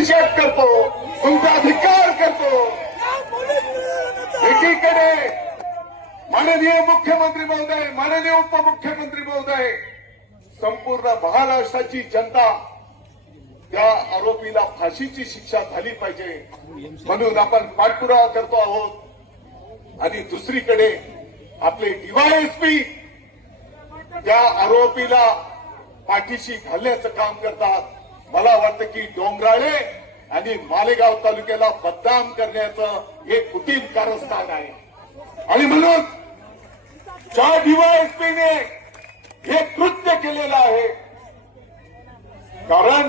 निषेध करतो तुमचा अधिकार करतो. एकीकडे माननीय मुख्यमंत्री महोदय माननीय उपमुख्यमंत्री महोदय संपूर्ण महाराष्ट्राची जनता त्या आरोपीला फाशीची शिक्षा झाली पाहिजे. म्हणून आपण पाठपुरावा करतो आहोत. आणि दुसरीकडे आपले डीवायएसपी त्या आरोपीला पाठीशी घालण्याचं काम करतात. मला वाटतं की डोंगराळे आणि मालेगाव तालुक्याला बदनाम करण्याचं हे कुटील कारस्थान आहे. आणि म्हणून ज्या डीवायएसपीने हे कृत्य केलेलं आहे कारण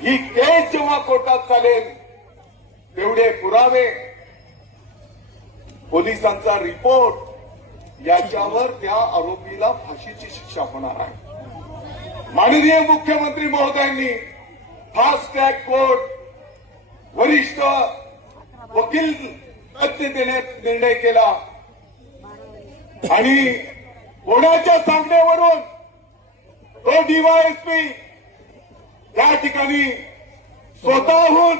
ही केस जेव्हा कोर्टात चालेल तेवढे पुरावे पोलिसांचा रिपोर्ट याच्यावर त्या आरोपीला फाशीची शिक्षा होणार आहे. माननीय मुख्यमंत्री महोदयांनी फास्ट ट्रॅक कोर्ट वरिष्ठ वकील तज्ञ देण्यात निर्णय केला. आणि कोणाच्या सांगण्यावरून तो डीवायएसपी त्या ठिकाणी स्वतःहून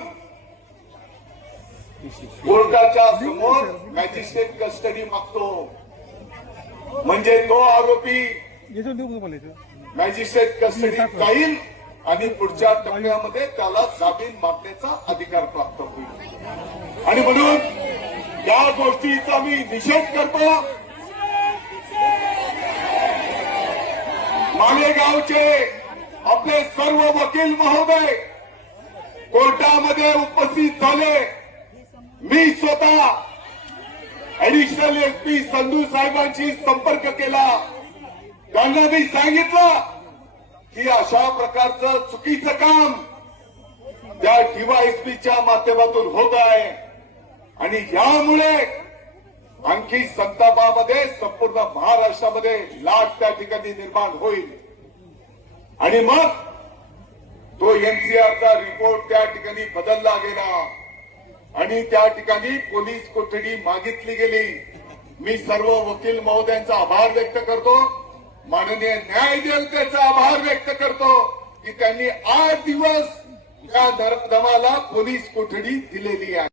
कोर्टाच्या समोर मॅजिस्ट्रेट कस्टडी मागतो. म्हणजे तो आरोपी मॅजिस्ट्रेट कस्टडीत जाईल आणि पुढच्या टप्प्यामध्ये त्याला जामीन मागण्याचा अधिकार प्राप्त होईल. आणि म्हणून या गोष्टीचा मी निषेध करतो. मालेगावचे आपले सर्व वकील महोदय कोर्टामध्ये उपस्थित झाले. मी स्वतः ऍडिशनल एसपी संधू साहेबांशी संपर्क केला. त्यांना मी सांगितलं की अशा प्रकारचं चुकीचं काम त्या डीवायएसपीच्या माध्यमातून होत आहे. आणि यामुळे आणखी संतापामध्ये संपूर्ण महाराष्ट्रामध्ये लाट त्या ठिकाणी निर्माण होईल. आणि मग तो एनसीआरचा रिपोर्ट त्या ठिकाणी बदलला गेला. आणि त्या ठिकाणी पोलीस कोठडी मागितली गेली. मी सर्व वकील महोदयांचा आभार व्यक्त करतो. माननीय न्यायदेवतेचा आभार व्यक्त करतो की त्यांनी आठ दिवस या दमाला पोलीस कोठडी दिलेली आहे.